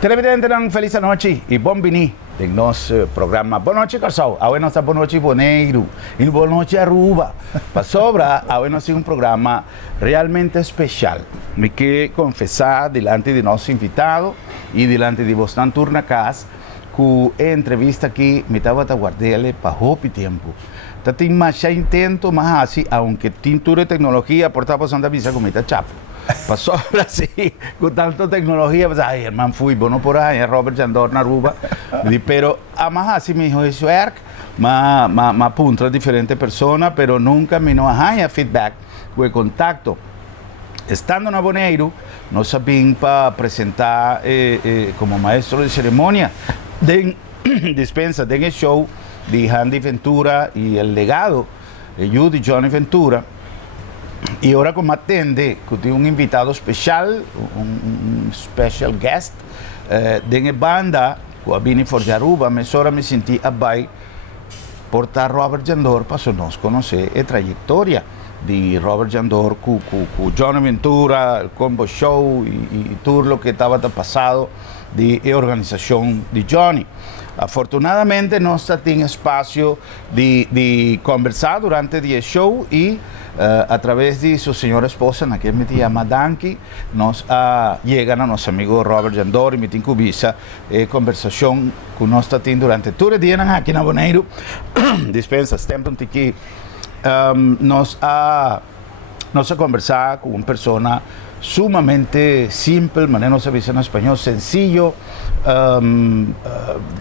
Televidente, feliz noite e bom vini do nosso programa. Boa noite, Carçal. Hoje nós boa noite, Boneiro. E boa noite, Aruba. Para sobra, hoje nós temos um programa realmente especial. Me quero confessar diante de nosso invitado e diante de você na turna casa que a entrevista aqui me estava aguardando para pouco tempo. Tá tem mais intento, mas assim, aunque tem toda a tecnologia, por estar passando a visa como está chapo. Passou assim, com tanta tecnologia, mas ai, irmão, fui bom por aí, Robert Jandor na Aruba, pero amas assim me dijo isso é, mas punta diferente persona, pero nunca me não há feedback, com contacto. Estando na Boneiro, nós sabíamos para apresentar como maestro de cerimônia, dispensa, de show de Andy Ventura e o legado de Johnny Ventura. E agora como atende, que tem invitado especial, special guest, de banda, que vim de Aruba, mas agora me senti abai portar Robert Jandor para nós conhecer a trajetória de Robert Jandor com Johnny Ventura, el combo show e tudo o que estava passado de organização de Johnny. Afortunadamente, nós temos espaço de conversar durante o show e através de sua senhora esposa, que me chama Danky, nós chegamos a nosso amigo Robert Jandor e me tem cubisa conversação que nós temos durante todo o dia aqui na Boneiro. Dispensa, tempo que nós a conversar com uma pessoa sumamente simple, maneira não se diz em espanhol, sencillo,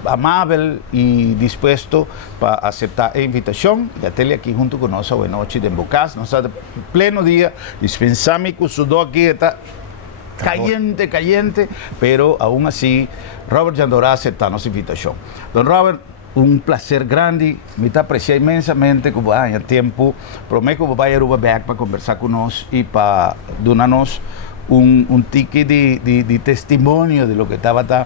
amável e disposto para aceitar a invitação. E até aqui junto conosco, boa noite, de Embocás. Nós estamos pleno dia, dispensamos que o sudor aqui está caliente, pero aún assim, Robert Jandor aceitar nossa invitação. Don Robert, um prazer grande, me está apreciando imensamente que há tempo. Prometo que vai a Aruba back para conversar conosco e para dar-nos ticket de testemunho de lo que estava a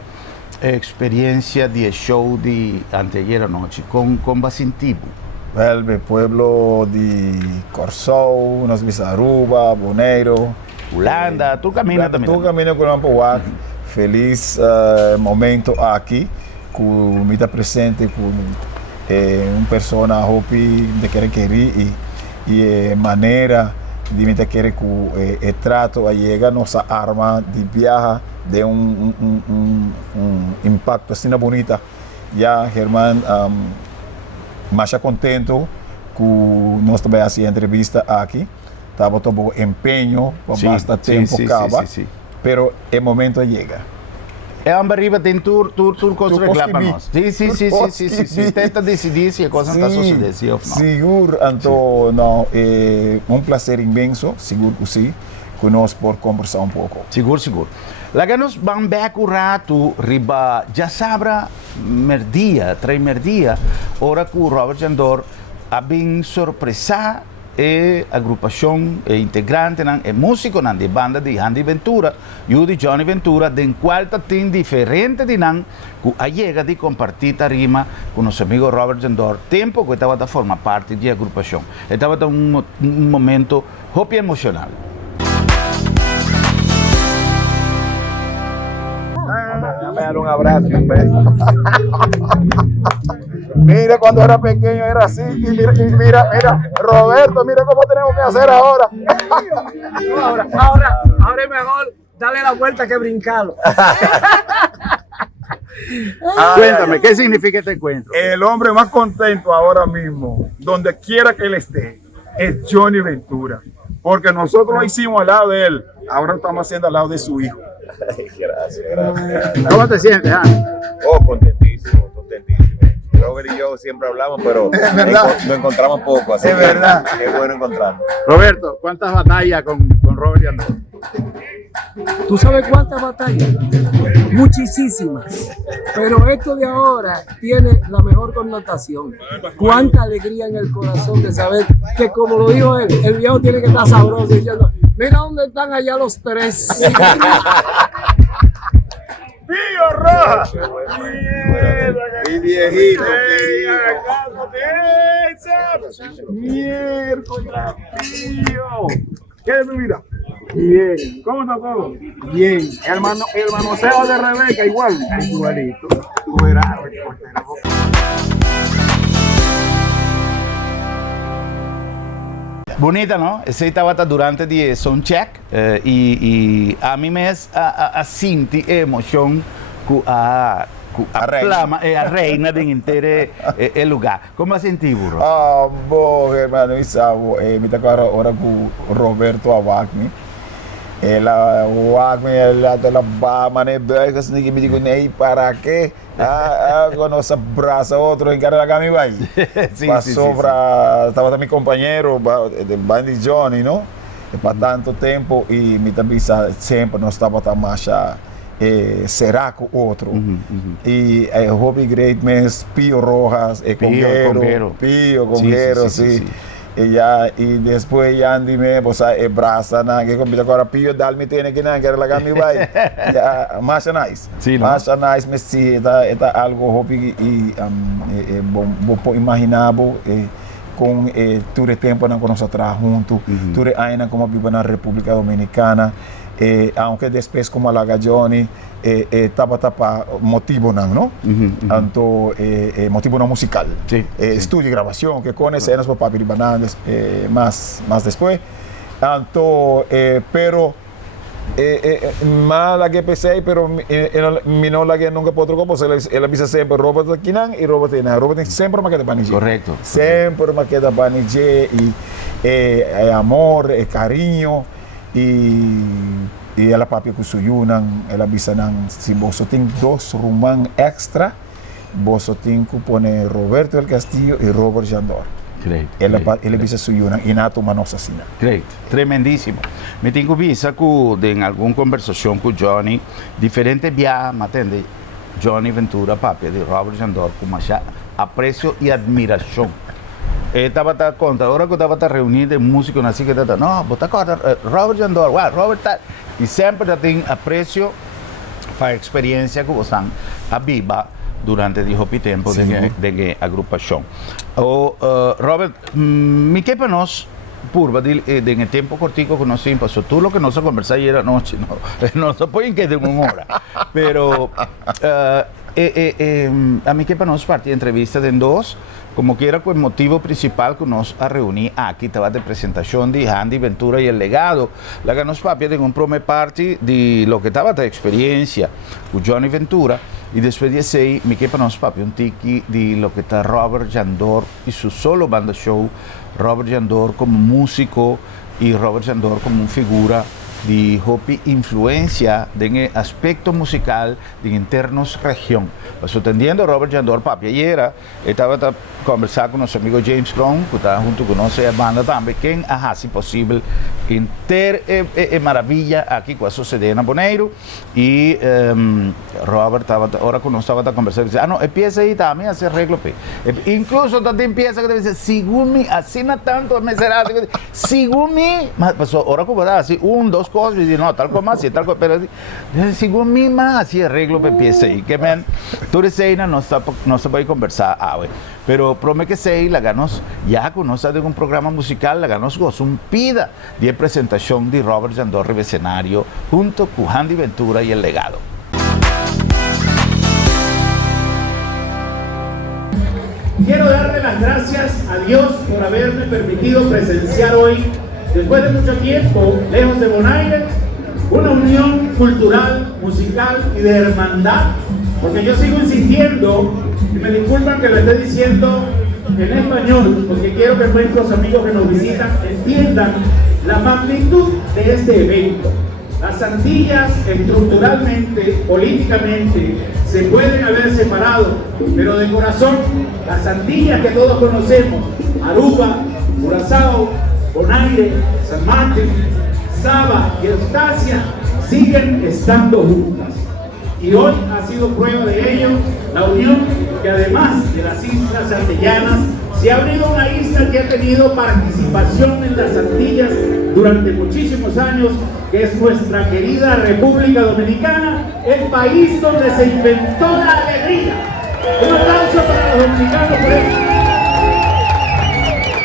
experiência de show de anteayer noite, com Bacintibo. Well, meu pueblo de Corsou, nós vimos Aruba, Boneiro, Holanda, tu caminho também. Tu caminho com o Ampoac. Feliz momento aqui, com me está presente com uma pessoa que quer e maneira de me querer que o trato a chega nossa arma de viaja de impacto assim bonita. Já Germán mais contento que nós também assim entrevista aqui. Estava todo empenho para bastante tempo acaba, pero o momento chega. É uma arriba tem tour coisa reclama nós. Sim. Tenta decidir se a coisa está sucedendo, sim ou não. Seguro, então, não, é prazer imenso, seguro que sim, que nós por conversar pouco. Seguro. Lá que nós vamos ver o rato, riba, já sabra, merdia, hora que o Robert Jandor ha bem surpresa agrupação integrante músico de banda de Andy Ventura e de Johnny Ventura, den qual tem diferente de nan que a chega de compartir tarima com nosso amigo Robert Jandor, tempo que estava a formar parte da agrupação. Estava um momento muito emocional. Me dar un abrazo y un beso. Mira, cuando era pequeño era así. Y mira, Roberto, mira cómo tenemos que hacer ahora. Ahora es mejor darle la vuelta que brincarlo. Cuéntame, ¿qué significa este encuentro? El hombre más contento ahora mismo, donde quiera que él esté, es Johnny Ventura. Porque nosotros lo hicimos al lado de él, ahora lo estamos haciendo al lado de su hijo. Gracias. ¿Cómo te sientes? Contentísimo. Robert y yo siempre hablamos, pero lo encontramos poco, así es verdad. Es bueno encontrarnos. Roberto, ¿cuántas batallas con Robert Jandor? ¿Tú sabes cuántas batallas? Muchísimas. Pero esto de ahora tiene la mejor connotación. Cuánta alegría en el corazón de saber que, como lo dijo él, el viejo tiene que estar sabroso diciendo, mira dónde están allá los tres. ¡Pío Roja! Y viejito, ¡Miércoles, Pío! ¿Qué es tu vida? Bien. ¿Cómo está todo? Bien. El manoseo de Rebeca igual. Igualito. Tú verás, reportero. Bonita, ¿no? Essa estava durante o soundcheck e a mim mesmo a senti a emoção com a flama e a reina de inteiro o lugar. Como a senti, burro? Ah, bom, hermano, isso me está agora com Roberto Awakmi. Ela va manejar assim que me digo nem para quê? Com nossa braça outro em cara da vai. Passou para estava também companheiro do Bandy Johnny, não? Para tanto tempo e me também sempre nós estava a marcha será com outro. E Hobby Great Mess, Pio Rojas, Pio Conguero, sim. E depois já andime, você braça na que compita agora Pio Dalmi tem que não quer lá me vai. Mais nice. Mais nice, mas sim, é algo hobby e bom imaginável com todo o tempo na nossa trabalho junto, todo ainda como vive na República Dominicana. Aunque depois como a Laga Johnny tapa motivo não? Então motivo não musical, estúdio e gravação que conhecemos para Papi Bananas mais depois. Então, pero más que pensei, pero não la que nunca pode trocar, porque ela avisa sempre Robert aqui não e Robert não. Robert sempre maqueta para ninguém. Correto. Sempre maqueta para ninguém e amor, carinho. E ela papi com suyunan, ela bisa nang si boso tem 2 rumang extra, boso tem que pone Roberto del Castillo e Robert Jandor. Great. Ela bisa suyunan e nato manos assim. Great, tremendíssimo. Me tenho visto que em alguma conversação com Johnny, diferente via, matende, Johnny Ventura, papi de Robert Jandor, com mais apreço e admiração. Estava a conta, agora que estava reunido de músicos assim que estava, não, botar conta, Robert Jandor, Robert tá, e sempre tem apreço para a experiência que você aviva durante o tempo de agrupação. Robert, me que para nós, purva, de tempo cortico que nós passou tudo o que nós conversamos aí era noite, não se pode que de uma hora, pero a mim que para nós parte entrevista de 2. Como que era el motivo principal que nos a reunir aquí, estaba de presentación de Andy Ventura y el legado. La que nos papi de un prome party de lo que estaba de experiencia con Johnny Ventura y después de ese, mi que para nos papi un tiki de lo que está Robert Jandor y su solo banda show, Robert Jandor como músico y Robert Jandor como una figura de hopi influencia en el aspecto musical de internos región. Pues atendiendo a Robert Jandor, papi, ayer estaba conversando con nuestro amigo James Cron, que está junto con nuestra banda también, que si posible, maravilla aquí con sucede en Boneiro. Y Robert estaba, ahora con nosotros estaba conversando, dice, no, empieza ahí también a hacer arreglo. Incluso también empieza que dice, según mi, así no tanto me será, según mi, pues ahora como da, así, 1, 2 cosas, y dice, no, tal cosa más, y tal cosa, pero según mi más, así arreglo, empieza ahí, que men, tú dices, no se puede conversar, pero promete que sei, la ganos, ya con nosotros de un programa musical, la ganos gozo un pida de presentación de Robert Jandor en escenario, junto con Andy Ventura y el legado. Quiero darle las gracias a Dios por haberme permitido presenciar hoy, después de mucho tiempo, lejos de Bonaire, una unión cultural, musical y de hermandad, porque yo sigo insistiendo, y me disculpan que lo esté diciendo en español, porque quiero que nuestros amigos que nos visitan entiendan la magnitud de este evento. Las Antillas estructuralmente, políticamente, se pueden haber separado, pero de corazón, las Antillas que todos conocemos, Aruba, Curazao, Bonaire, San Martín, Saba y Eustacia, siguen estando juntas. Y hoy ha sido prueba de ello la unión que además de las Islas Antillanas, se ha abrido una isla que ha tenido participación en las Antillas durante muchísimos años, que es nuestra querida República Dominicana, el país donde se inventó la alegría. Un aplauso para los dominicanos por eso.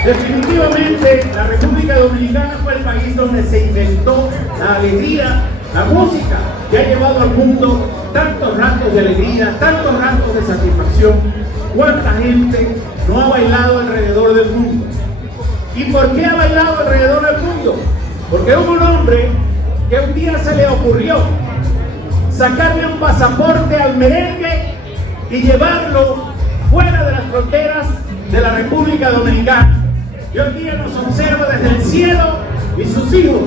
Definitivamente, la República Dominicana fue el país donde se inventó la alegría, la música, que ha llevado al mundo tantos ratos de alegría, tantos ratos de satisfacción. ¿Cuánta gente no ha bailado alrededor del mundo? ¿Y por qué ha bailado alrededor del mundo? Porque hubo un hombre que un día se le ocurrió sacarle un pasaporte al merengue y llevarlo fuera de las fronteras de la República Dominicana. Y hoy día nos observa desde el cielo y sus hijos,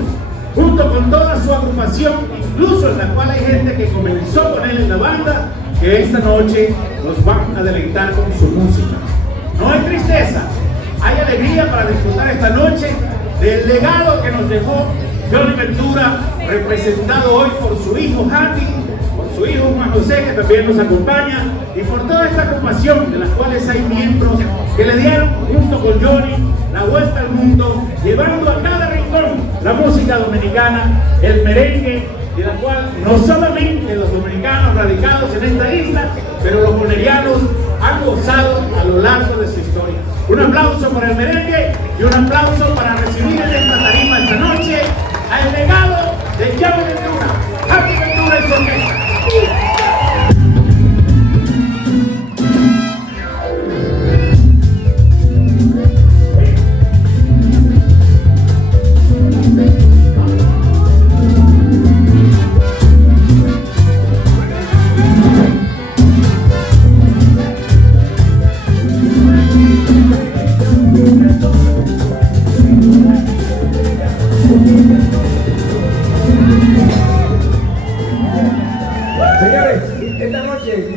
junto con toda su agrupación, incluso en la cual hay gente que comenzó con él en la banda, que esta noche nos van a deleitar con su música. No hay tristeza, hay alegría para disfrutar esta noche del legado que nos dejó Johnny Ventura, representado hoy por su hijo Handy, por su hijo Juan José, que también nos acompaña, y por toda esta agrupación de las cuales hay miembros que le dieron junto con Johnny la vuelta al mundo, llevando a cada rincón la música dominicana, el merengue, de la cual no solamente los dominicanos radicados en esta isla, pero los bolerianos han gozado a lo largo de su historia. Un aplauso para el merengue y un aplauso para recibir en esta tarima esta noche al legado de Johnny Ventura. Happy Ventura en su orquesta.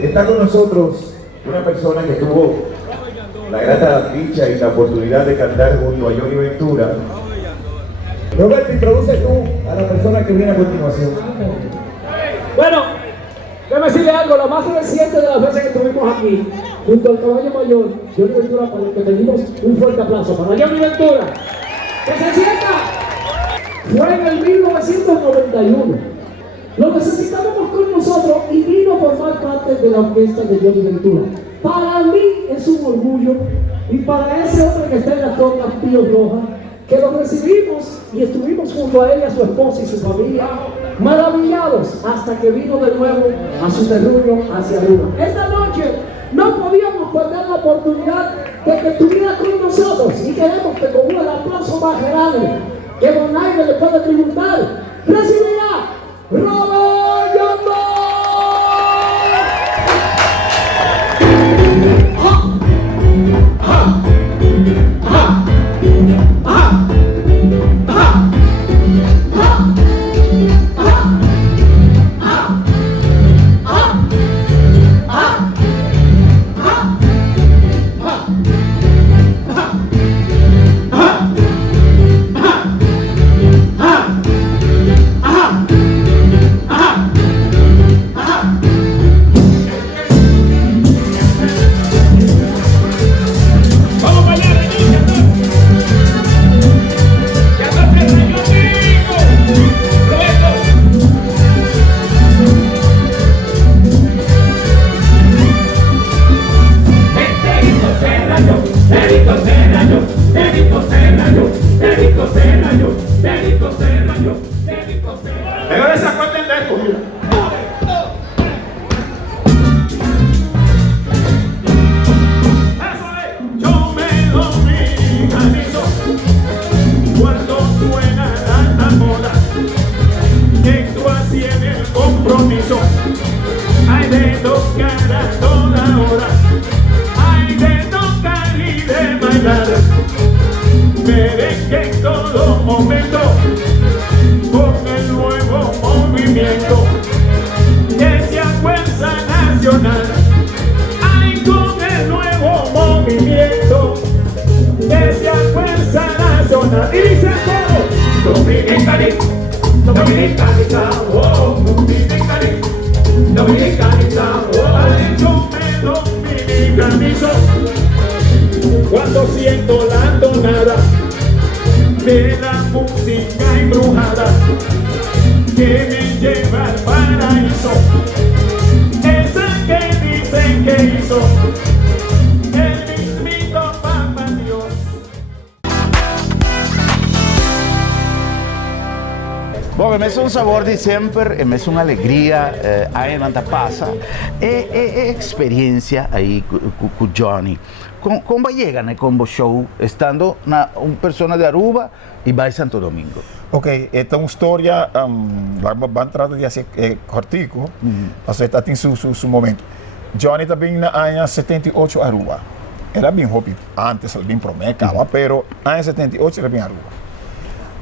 Está con nosotros una persona que tuvo la grata dicha y la oportunidad de cantar junto a Johnny Ventura. Roberto, introduce tú a la persona que viene a continuación. Bueno, déjame decirle algo, lo más reciente de las veces que estuvimos aquí, junto al caballo mayor, Johnny Ventura, para el que pedimos un fuerte aplauso para Johnny Ventura. ¡Que se sienta! Fue en el 1991. Lo necesitábamos con nosotros y vino a formar parte de la orquesta de Johnny Ventura. Para mí es un orgullo, y para ese hombre que está en la torta Pío Roja, que lo recibimos y estuvimos junto a él, a su esposa y su familia, maravillados, hasta que vino de nuevo a su terruño hacia arriba. Esta noche no podíamos perder la oportunidad de que estuviera con nosotros, y queremos que con un aplauso más grande que Bonaire le puede tributar, recibirá Robert Yondo. Cuando siento la tonada de la música embrujada que me lleva al paraíso, esa que dicen que hizo el mismito Papá Dios. Bom, é um sabor de sempre, é uma alegria aí na passa. É experiência aí com Johnny. Como chega, né, com o show, estando uma pessoa de Aruba e vai Santo Domingo? Ok, esta é uma história, vamos tratar de ser cortico, mas está em seu momento. Johnny também na ano 78 Aruba. Era bem hobby, antes era bem promecava, pero ano 78 era bem Aruba.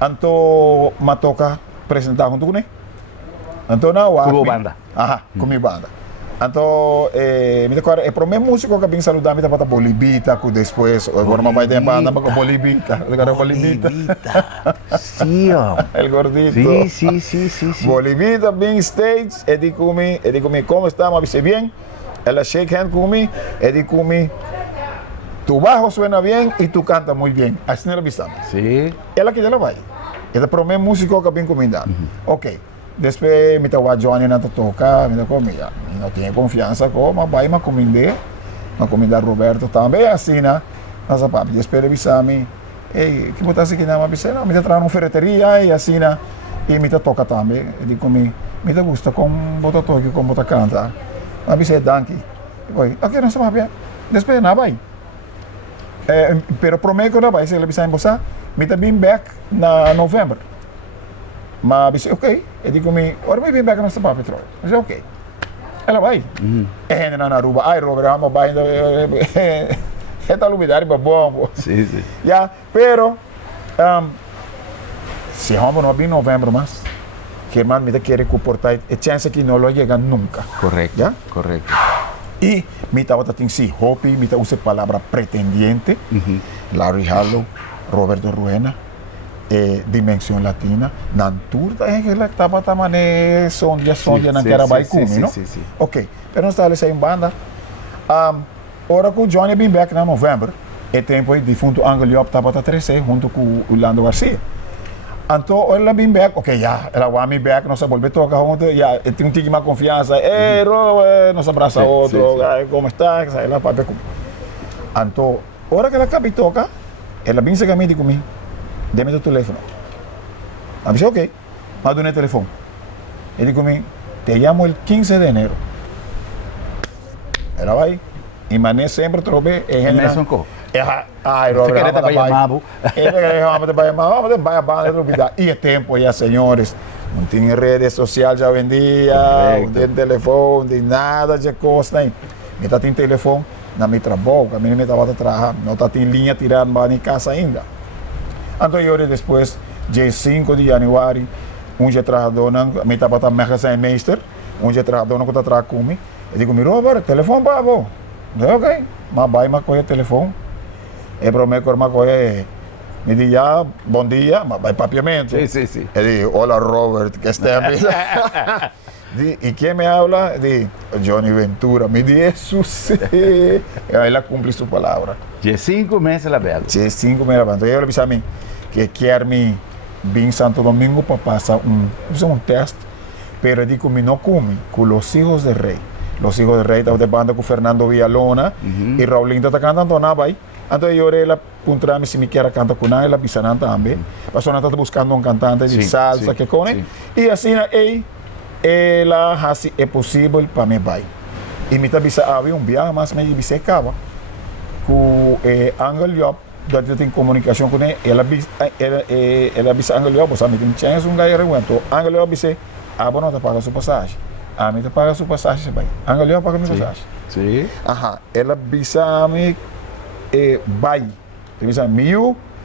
Então, me toca apresentar junto com ele. Então, não, com banda. Com minha banda. Então, me decora, é para o mesmo músico que vem saludar, me para Bolibita, que depois, agora vai ter banda com Bolibita. Bolibita. Sim, ó. El gordito. Sim. Bolibita, bem stage, e diz comigo, como está, me avise bem. Ela shake hand comigo, e diz comigo, tu bajo suena bien y tu canta muy bien. Así me lo avisamos. Sí. Ela que já vai. É para o mesmo músico que vem comigo. Ok. Depois me tava Johnny na toca, me comia. Não tinha confiança como, vai me comida Roberto também assim, né? Nossa papi, depois avisar-me, ei, que botar aqui na minha piscina, me trazer uma ferreteria e assim, né? E me toca também, e digo comigo, me gusta com botar toque, com botar canta. A piscina danke. Oi, aqui não se vai. Depois não vai. Pero prometo que não vai, se ele avisar em você, me tá bem back na novembro. Mas disse, ok. Eu digo comigo, ora me vem back nessa papi troca. Eu disse, ok. Ela vai. É gente na Aruba. Ai, Robert, vamos vai. É tal lugar, bom. Sim. Já, pero se vamos não em novembro mais, que irmão me quer comportar, é chance que não lo chega nunca. Correto. Já? Correto. E me estava tendo sim, hope, me estava usando a palavra pretendiente, Larry Harlow, Roberto Ruena. Dimensão Latina, Nanturta, que ela estava também sonha não quer vai comigo, não? Ok, pero não está em banda. Ora que o Johnny vem back na novembro, e tempo de defunto Angel Yop estava a 13 junto com o Lando Garcia. Então ela vem back, ok, já, ela vai me back, nós volve tocar junto, já, tem um tique mais confiança, nós abraça outro, como está, ela vai ver. Então, ora que ela acaba de tocar, ela vem chegar comigo. Dê-me o telefone. Eu disse, ok. Mas dou o telefone. Ele comigo, te llamo el 15 de enero. Ela vai. E mané sempre trove. Nelson Co. Ai, Robert. Você quer te chamar? Ele vai chamar, vai a banda. E é tempo já, senhores. Não tem redes sociais já hoje em dia, não tem telefone, não tem nada de coisa. Me está tem telefone na minha trabalho, a minha estava a trabalhar, não está tem linha tirada para casa ainda. Então, eu depois, dia 5 de janeiro, já trabalhou, me estava a magazine meister, já trabalhou que está trabalhando comigo. Eu digo, Robert, telefone para você. Eu ok, mas vai, mas coisa o telefone. Eu prometo que uma coisa me diz, bom dia, mas vai papiamento. Sim. Eu digo, olá, Robert, que está e quem me habla? Diz, Johnny Ventura. Me diz, Jesus. Ela cumpre sua palavra. De 5 meses ela veio. De 5 meses ela veio. Então, ela disse a mim que quer me vir em Santo Domingo para passar um teste, pero digo, me não come com os Hijos de Rei. Os Hijos de Rei estavam de banda com Fernando Villalona e Raulinho está cantando na vai. Então, eu ela perguntou se me quer cantar com ela, avisaram também. Mas ela está buscando cantante de salsa que cone. E assim, ela assim, é possível para me vai. E me avisa, havia viagem, mas me disse que com Angel Yop, eu tenho comunicação com ele, ela avisa Angel Yop, você me tem chance ganhar aguento. Angel Yop disse, não te paga sua passagem. Me te paga sua passagem, você vai. Angel Yop paga minha passagem. Sim. Ela avisa-me, vai. Ela avisa,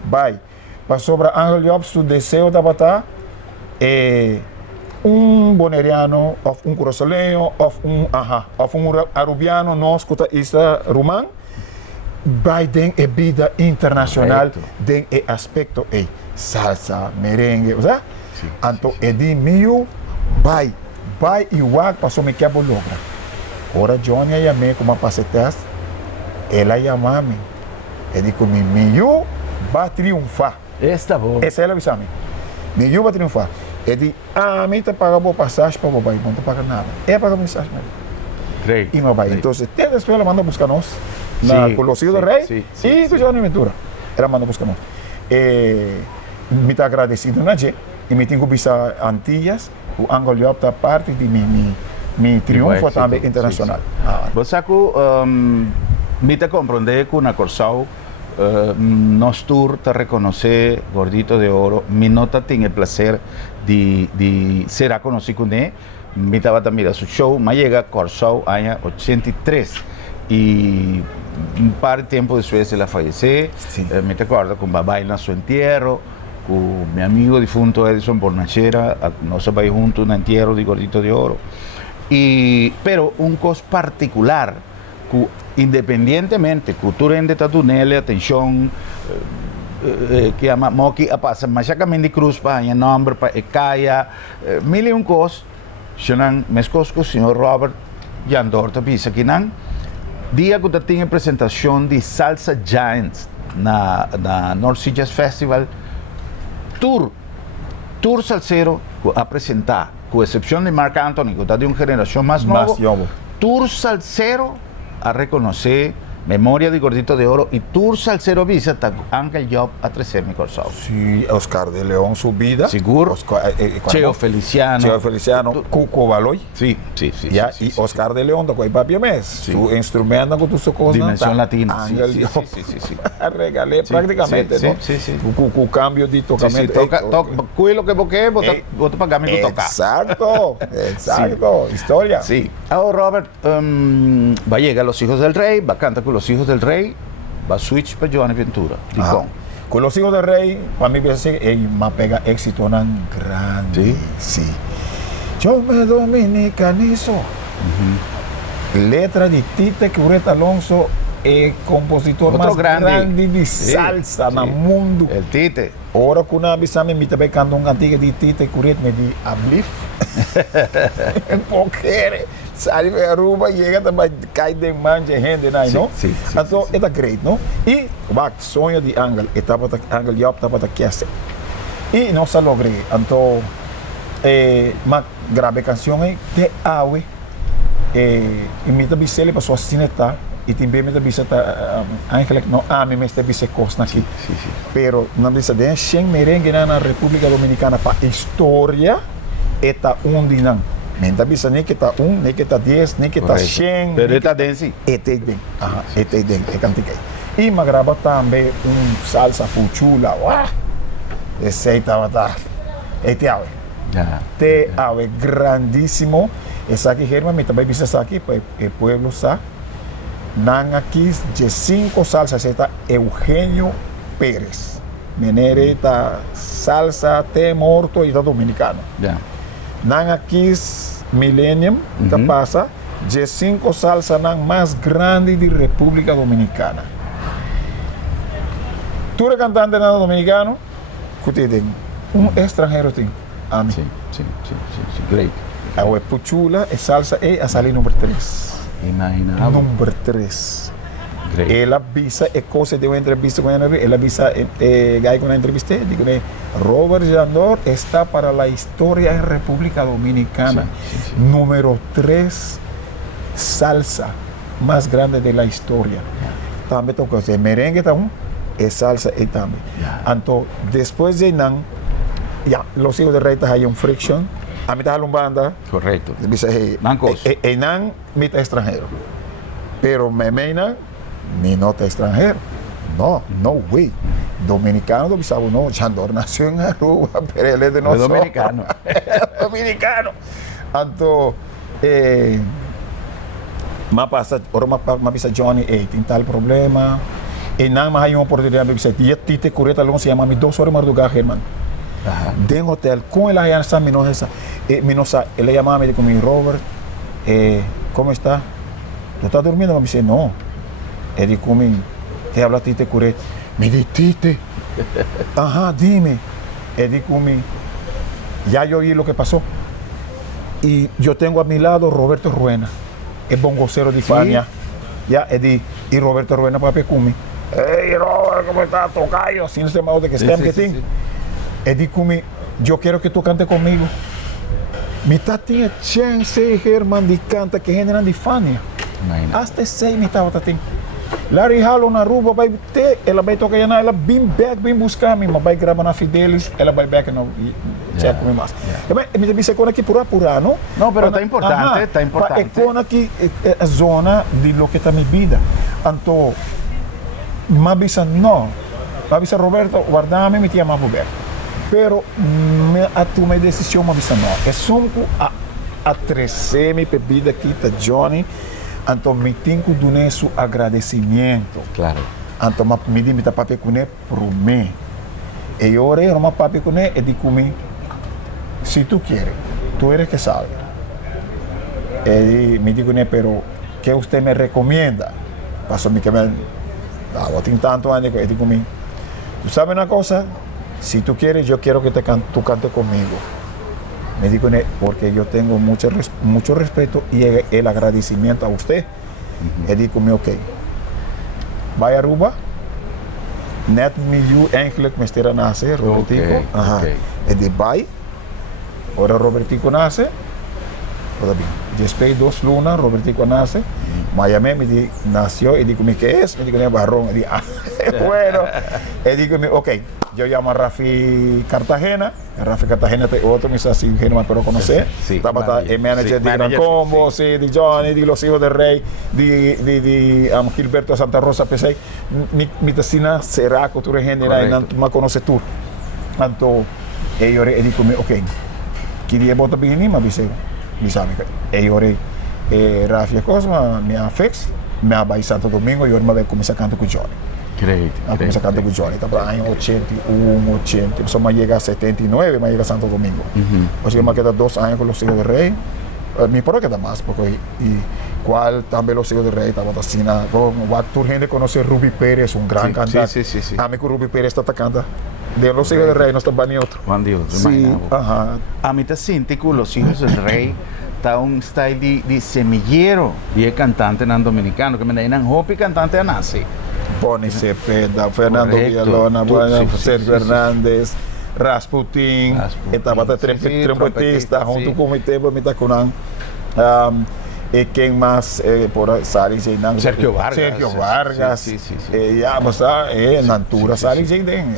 vai. Para sobre Angel Yop, seu desejo da batalha, boneriano, of corozoleño, of arubiano, nós escuta isso rumán, vai den vida internacional, den aspecto salsa, merengue, ¿verdad? Então, de mil, vai igual, passou me quebra logra. Ora, Johnny chamei como uma teste, ela chamou-me, ele disse, meu vai triunfar. Está bom. Essa é a visão, meu vai triunfar. Ele disse, a mim te paga boa passagem para o pai, não te paga nada. Paga a mensagem mesmo. Great. E meu pai, então, depois ela manda buscar nós, com os Hijos do Rei e com o Johnny Ventura. Ela manda buscar nós. Me está agradecido na G, e me tenho visa Antillas, o Angle Job tá parte de mi triunfo também internacional. Você me te comprende que una Corsao nos tour te reconoce Gordito de Oro. Mi nota tiene el placer de ser reconocido con él. Me estaba también a su show, me llega Corsao año 83 y un par de tiempo después de la fallecer. Sí. Me te acuerdo con baila en su entierro, con mi amigo difunto Edison Bornachera, nos vamos juntos en un entierro de Gordito de Oro. Pero un cos particular, que independientemente que tú rendes tu nele atención, que ama moki a pasa, mas ya de cruz para el nombre, para Ekaya, mil y un cos, Shonan Mescosco, señor Robert Yandor, tapisa que nan, día que tiene presentación de Salsa Giants na North Sea Jazz Festival, tour salsero a presentar, con excepción de Marc Anthony, que está de una generación más nueva, tour salsero a reconocer Memoria de Gordito de Oro y tour salsero visa Ángel Job a 13 mi Corsao. Sí, Oscar de León Subida. Seguro. Cheo Feliciano. Cheo Feliciano, Cuco Baloy. Sí. Ya, y Oscar de León, tocó papi mes. Su instrumento con tus cosas. Dimensión latina. Ángel Job. Regalé prácticamente, ¿no? Sí. Cu cambio de tocamiento. Cuide lo que porque vota para mí toca. Exacto. Historia. Sí. Ahora Robert va a llegar Los Hijos del Rey, va a cantar con Los Hijos del Rey, va a switch para Giovanni Ventura. Con Los Hijos del Rey, para mí parece que me pega éxito tan grande. Sí. Yo me dominicanizo. Letra de Tite Cureta Alonso, el compositor otro más grande de salsa en el mundo. El Tite. Ahora que una vez me está cantando una cantiga de Tite Cureta, me di Ablif. Porque sale de Aruba, llega também, cai de manja gente, não? Sim. Então, é great, não? E o sonho de Angel, Angel Job estava aqui assim. E nós logrei, então, uma grave canção de Aue, e me também se ele passou a cinetar, e também me também está Angel, não, me está bem se costa aqui. Sim. Pero, não diz, tem sem merengue na República Dominicana para história, está onde não. Nem está bisa nem que está nem que está 10, nem que está 100. Pero está dentro. Este den. É cantiga. E me grava também salsa puchula. Esse aí estava Este ave. Te ave grandíssimo. Essa aqui Germa me também bisa aqui para o pueblo sa. Nan aqui de 5 salsas está Eugenio Pérez. Menere está salsa te morto e está dominicano. Nan aqui Millennium, que passa de 5 salsa mais grande de República Dominicana. Tu é cantante nada dominicano, que tem estrangeiro tem. Sim. Great. A puchula, a salsa é a salir número 3. Imagina. Número 3. Great. Ela visa é coisa de uma entrevista com ela, ela visa gai com uma entrevista, digo, Robert Yandor está para la historia en República Dominicana. Sí. Número 3 salsa más grande de la historia. También toca el merengue también, es salsa y también. Entonces, después de Nan, Los Hijos del Rey hay un friction. A mí está banda. Correcto. Dice, Nan, mitad extranjero. Pero Memena, mi nota extranjero. No way. Dominicano, no, Yandor nació en Aruba, pero él es de nosotros. Dominicano. Dominicano. Entonces, me pasa, ahora me pisa Johnny, tem tal problema. E nada más hay una oportunidad de visitar. Y Tite Cureta Alonso se llama 2 horas de madrugada, Germán. De un hotel, con él allá está Minosa. Él llamaba, me dijo, Robert, ¿cómo está? ¿Tú estás durmiendo? Me dice, no. Él dijo, te habla Tite Cureta. Me dice, Tite. Ajá, dime. Él dijo, ya yo oí lo que pasó. Y yo tengo a mi lado Roberto Ruena, el bongocero de Fania. Ya, y Roberto Ruena para Pecumi. Hey, Robert, ¿cómo estás? Tocayo, así no se me de que esté sí. Él dijo, yo quiero que tú cantes conmigo. Mi tatinha chance, Germán, de canta que generan de Fania. Hasta 6 mi estaba tatinha. Larry Halo na Aruba vai ter, ela vai tocar ela bem back, bem buscar mim, mas vai gravar na Fidelis, ela vai back no check me mais. Me disse quando aqui por no? No, pero está importante, está importante. É quando aqui a zona de lo que tá minha vida. Anto mabisa no. Mabisa Roberto, guardame me tinha mais Roberto. Pero a tua decisão mabisa no. É só a 13 me bebida aqui tá Johnny. Então, me tenho que dar seu agradecimento. Claro. Então, me diz que papi com ele por mim. E eu orei, uma papi com ele e digo me, se tu queres, tu eres que sabe. E me digo né, pero que você me recomenda? Passou me que me, eu tenho tanto anos e digo me, tu sabe uma coisa? Se tu queres, eu quero que tu cante comigo. Me digo, porque yo tengo mucho respeto y el agradecimiento a usted. Y digo, ok, vaya a Aruba, net me you eigenlijk me estira nace, Robertico. Okay. Y de bye, ahora Robertico nace, toda bien. Después 2 lunas, Robertico nace, Miami me nació y digo, ¿qué es? Me digo, Barrón. Y digo, bueno. Y digo, ok, yo llamo a Rafi Cartagena. Rafi Cartagena es otro, me dice, me pero conocer. Sí, estaba el manager de Gran Combo, sí, de Johnny, de Los Hijos del Rey, de Gilberto de Santa Rosa, PC. Mi tecina será cultura general, y no me conoce tú. Entonces, yo digo, ok, ¿qué día vota bien? Me dice, e orei Rafi Cosma, minha fix, minha vai Santo Domingo e eu me comecei a cantar com o Johnny. Great. Comecei a cantar com o Johnny, estava em 81, 80, só me chega a 79, me chega a Santo Domingo. Ou seja, me queda 2 anos com os Hijos do Rei, me pode quedar mais, porque qual também os Hijos do Rei estava assim, o actor gente conhece Ruby Pérez, um grande cantante. Sí. A mim com Ruby Pérez está cantando. De Los Hijos del Rey no está ni otro. Juan Dios, sí, ajá. A mí te siento que Los Hijos del Rey está un style de semillero y es cantante en dominicano, que me dan hopi cantante a nazi. Bonnie Cepeda, Fernando Villalona, Sergio Hernández, Rasputin, estaba trompetista, junto con mi tempo, mi tacunan. ¿Quién más por Sally Jainan? Sergio Vargas. Sí. Ya, pues, Nantura Sally Jainan.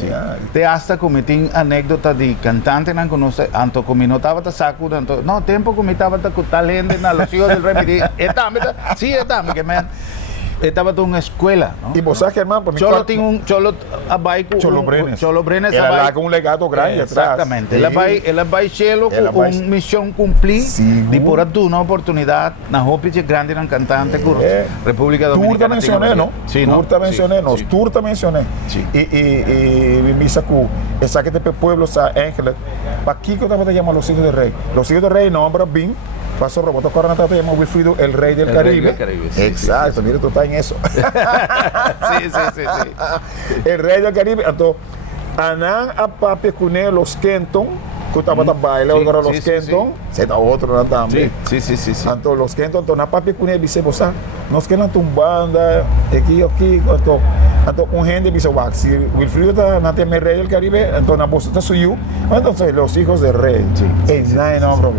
Te hasta cometí anécdota de cantante, no conoce, anto como no estaba te saco, no, tiempo como estaba te talento, Los Hijos del Rey, me dije, que me estaba en una escuela, ¿no? Y vos sabes que, hermano, por mi Cholo tiene un Cholo Brenes. Era con un legado grande atrás. Exactamente. Él va a Chelo con una misión cumplida. De por tú una oportunidad, na hopi grande en cantante con República Dominicana. Tour te mencioné, ¿no? Sí, Tour te mencioné, ¿no? Tour te mencioné. Sí. Y mi sacu, esa que te pueblo, Sa Ángeles, para aquí que te llaman Los Hijos del Rey. Los Hijos del Rey, nombra bien. Pasó Roberto Coronata, te llama Wilfrido, el Rey del Caribe. Sí, exacto, mira, tú estás en eso. Sí. El Rey del Caribe. Entonces, Anán a papi con los Kenton, que estaba a bailar, ahora los Kenton, se da otro también. Sí. Entonces, los Kenton, entonces, a papi con él, dice, vos nos quedan tumbando, aquí, entonces, un gente dice, si Wilfrido está en el Rey del Caribe, entonces, vos estás suyo, entonces, Los Hijos del Rey. Es el nombre.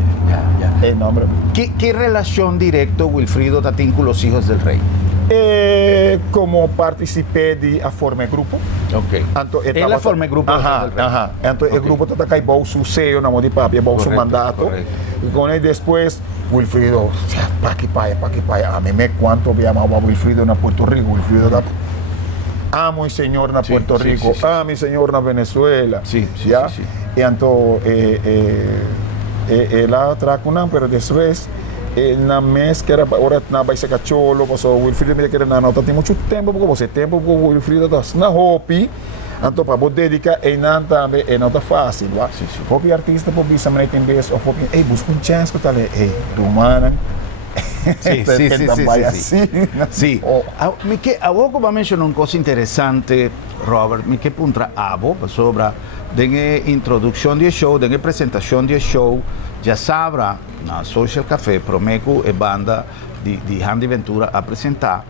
El nombre. ¿Qué relación directa Wilfrido Tatín con Los Hijos del Rey? Como participé de a forma de grupo. Ok. Él la forma de grupo. Ajá. Entonces el grupo está acá y va su sello, no de papi, va su mandato. Correcto. Y con él después, Wilfrido, pa' que paya. A mí me cuánto me llamaba Wilfrido en Puerto Rico. Wilfrido da, amo y señor en Puerto Rico, amo y señor en Venezuela. Sí. Y entonces, él atraco, pero después, na mês que era hora na vai ser cacholo, passou o Wilfrido me querer não tem muito tempo porque você tempo porque o Wilfrido tá na hopi, então para poder dedicar e não também é não tá fácil, va? Hopi artista por bisa me tem vez ou hopi, busca chance para ele, romana. Sí. Mi che avevo come menciono una cosa interessante, Robert, mi che punta abo sobre delle introduzione di show, delle presentazioni di show, già sabrà na Social Café Promecu e banda di Handy Ventura a presentare,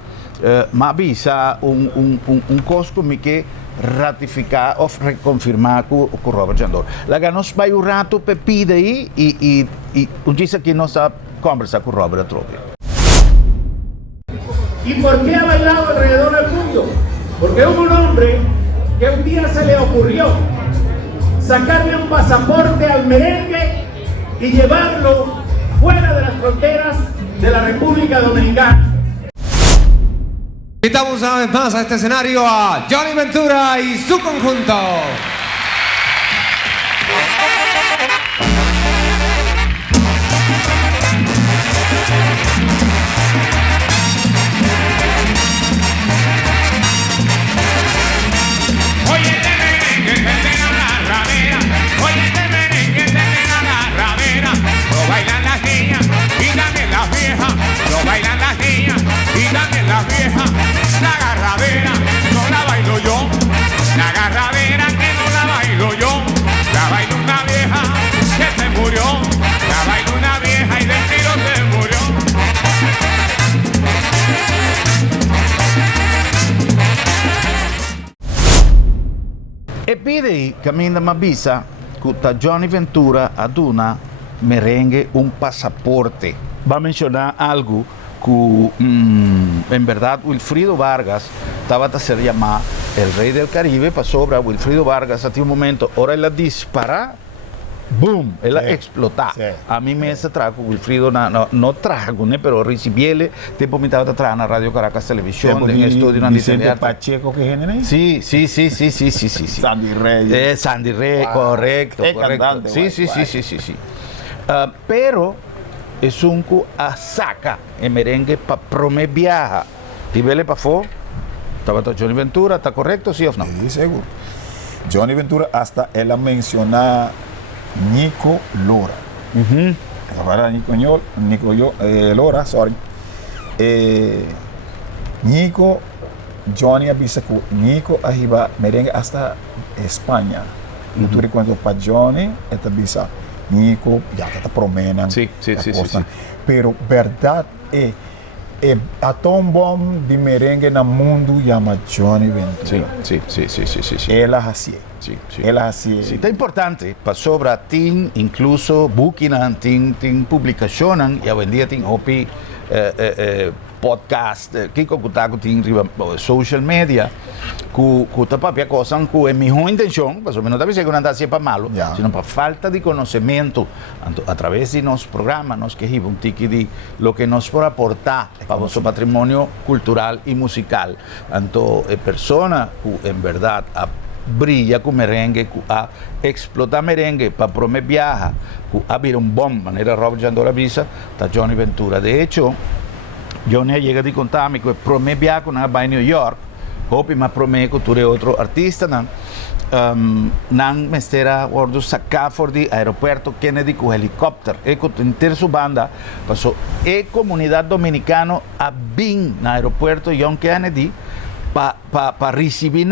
ma avvisa un cosco mi che ratificar o riconfirmar con Robert Jandor. La che non sbai un rato per pidere e un gisa che non sta conversa con Robert a trovi. ¿Y por qué ha bailado alrededor del mundo? Porque hubo un hombre que un día se le ocurrió sacarle un pasaporte al merengue y llevarlo fuera de las fronteras de la República Dominicana. Invitamos una vez más a este escenario a Johnny Ventura y su conjunto. Bailan las niñas y también las viejas, lo bailan las niñas y también las viejas. La agarradera no la bailo yo, la agarradera que no la bailo yo, la baila una vieja que se murió, la baila una vieja y del tiro se murió. E pide Caminda Mabisa que Johnny Ventura ad una merengue un pasaporte. Va a mencionar algo que en verdad Wilfrido Vargas estaba a ser llamado el rey del Caribe para sobre Wilfrido Vargas a un momento, ahora él la dispara, boom, él la explota. Sí. A mí me se trajo Wilfrido no trajo, né, pero recibiele tempo me estaba atrás na Radio Caracas Televisión en estudio na Vicente Pacheco que genera ahí. Sí. Sandy Rey. Sandy Rey, correcto. Cantante, Sí. Pero es un que saca el merengue para prome viaja. ¿Y vele para fo? Estaba Johnny Ventura, ¿está correcto, sí o no? Sí, seguro. Johnny Ventura hasta él ha mencionado Nico Lora. Ahora Nico Lora, sorry. Nico, Johnny avisa que Nico arriba merengue hasta España. Tú recuerdas para Johnny, esta avisa Nico, ya está promena. Sí. Pero verdad es a tom bom de merengue no mundo llama Johnny Ventura. Sí. Él es así. Sí. Él es así. Sí, está importante, para sobra, tin, incluso booking, tin publicacionan, y hoy en día tin hopi podcast, kiko kutaku tin riba social media, kuta papia cosa que es mi intención, más o menos también que no anda para malo, sino para falta de conocimiento a través de los programas, nos que un tiki de lo que nos puede aportar para nuestro patrimonio cultural y musical, tanto persona que en verdad brilla con merengue, a explotar merengue para prometer viaja, a abrir un bomb, manera Robert Jandora Visa, está Johnny Ventura. De hecho, Johnny llega a contarme que prometer viaja con a New York, hopi ma prometo que tú eres otro artista, nan mestera ordo sacar for di aeropuerto Kennedy con helicóptero, en su banda pasó comunidad dominicana a bin na aeropuerto John Kennedy para recibir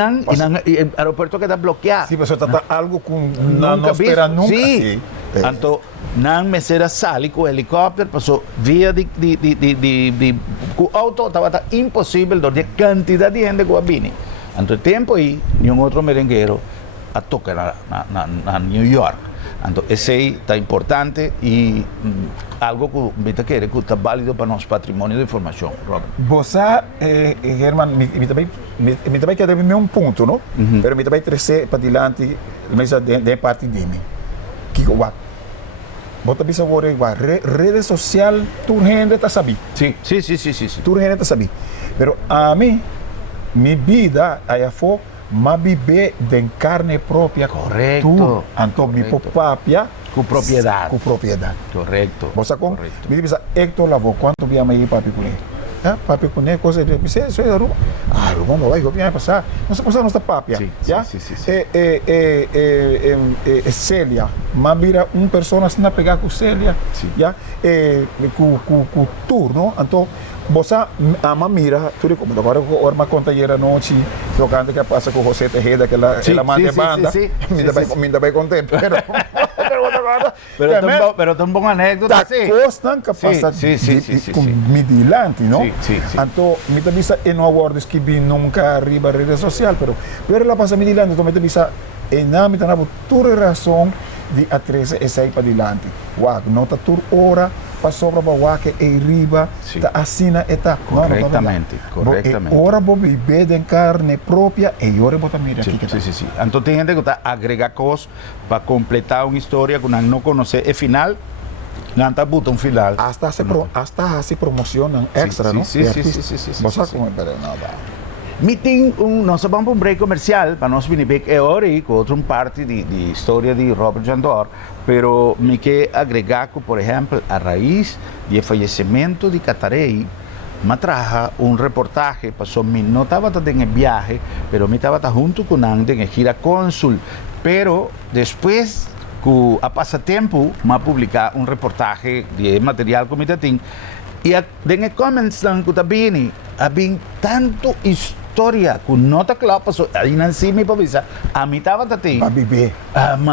y el aeropuerto queda bloqueado. Sí, pero eso está algo con no espera nunca. Sí. Tanto nan mesera sali con helicóptero pasó vía de auto estaba imposible dormir cantidad de gente que vini. Tanto el tiempo y un otro merenguero a tocar a New York. Entonces, ese está importante y algo que está válido para nuestro patrimonio de información, Robert. Vos, Germán, me também quer dar um ponto, não? Pero me também trazer para diante, mas de parte de mim. Que vos também sabor rede social, tu gente está sabi. Sí. Tu gente está sabi. Pero a mí, mi vida allá fue más viver de carne propia. Correcto. Entonces, mi papá con propiedad. Correcto. Vos sacou? Me diz, Héctor Lavô, quanto via aí papi com ele? Papi com ele, coisa de você é Aruba. Aruba, não vai, eu vim passar. Não se passa nossa papia. Sí. Célia, mas vira pessoa assim na pegar com Célia, já? Com tour, não? Então, você ama mira, tudo como agora uma contageira noite, jogando que passa com José Tejeda, que ela manda banda, me dá bem contente, pero es un buen anécdota, sí. Costan que passa com midilante, não? Sí. Então, me também e não awardos que vi nunca arriba rede social, pero ela passa midilante, então me também en ámbito na toda razão de atrás essa aí para dilante. Uau, nota tur hora passou para o que e riba, Sim. tá assina e tá. Correctamente, correctamente. Ora vou beber de carne própria e ora vou também aqui. Sí. Entonces tem gente que está agrega cosas para completar una historia que no conoce el final, no está botando un final. Hasta se promocionam extra, não? Sí. Você como nada. Meeting, nós vamos para um break comercial, para nós vir back agora e com outra parte de história de Robert Jandor, pero me quer agregar que, por exemplo, a raiz do falecimento de Catarei, me traja reportaje, passou me não estava em viagem, pero me estava junto com Nande em gira cônsul, pero depois que a passatempo me publicar reportaje de material que me tem e em comments lang que tabini, habing tanto história que não está claro, passou aí não sei me pavisa, a mim estava tati, ma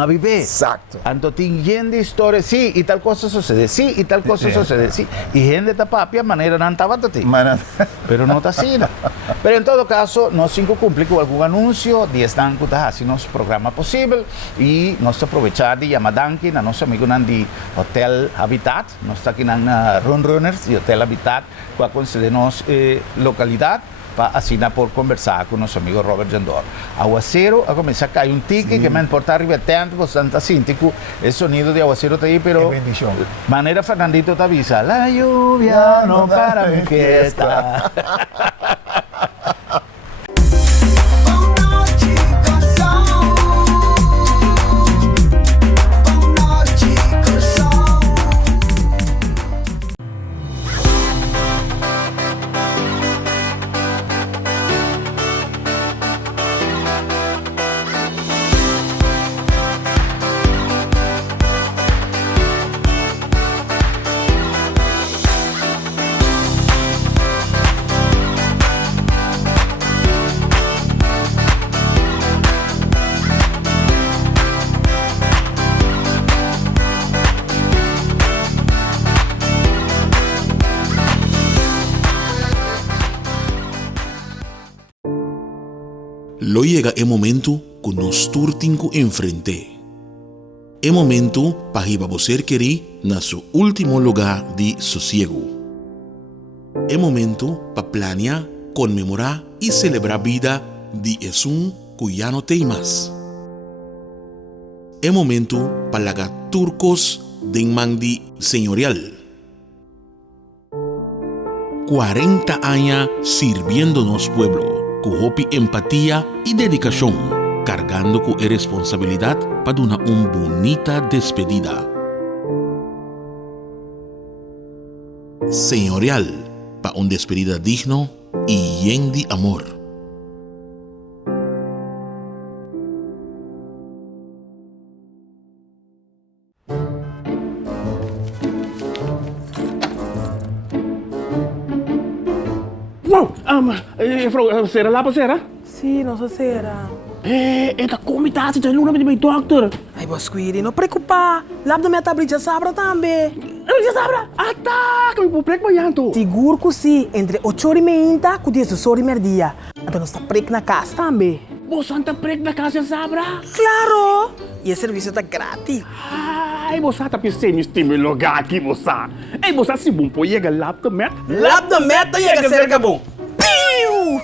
viver, Exato. Então tem gente história, sim, e tal coisa sucede, sim, e tal coisa sucede, sim, e gente da papia maneira não estava tati, pero não está assim, não. Pero em todo caso, nós cinco cumprimos com algum anúncio de estar que está assim nosso programa possível e nós aproveitar de chamar danke na nosso amigo de Hotel Habitat, nós está aqui na Runrunners e Hotel Habitat para conceder-nos localidade para assinar por conversar com nosso amigo Robert Jandor. Aguacero, a começar a cair ticket que me importa arriba tanto, bastante síntico, el sonido de aguacero está ahí, pero manera Fernandito te avisa, la lluvia no para mi fiesta. Lo llega el momento que nos turtinco enfrente. El momento para que você querer na su último lugar de sosiego. El momento para planear, conmemorar y celebrar vida de Jesús que ya no tem más. El momento para lagar turcos de mandi señorial. 40 años sirviéndonos pueblo. Con hopi empatía y dedicación, cargando con responsabilidad para una bonita despedida. Señorial, para una despedida digno y lleno de amor. Será lá para será? Sì, non so se era. Da comitato, c'è l'una di doctor. Ai, Bosquiri, non preoccupa. L'abdo mi tablica sabra também. Tablica sabra? Attacca, mi può preocupare. Sicuro che sì, entre 8 ore e menta, con 10 ore e merdia. Então non sta prec na casa também. Vos santa prec na casa sabra? Claro! E il servizio tá grátis. Ai, você tá pensando em lugar aqui, você. Ei, você se bom pode chegar lá do met. Lá do met chega cerca bom. Piu!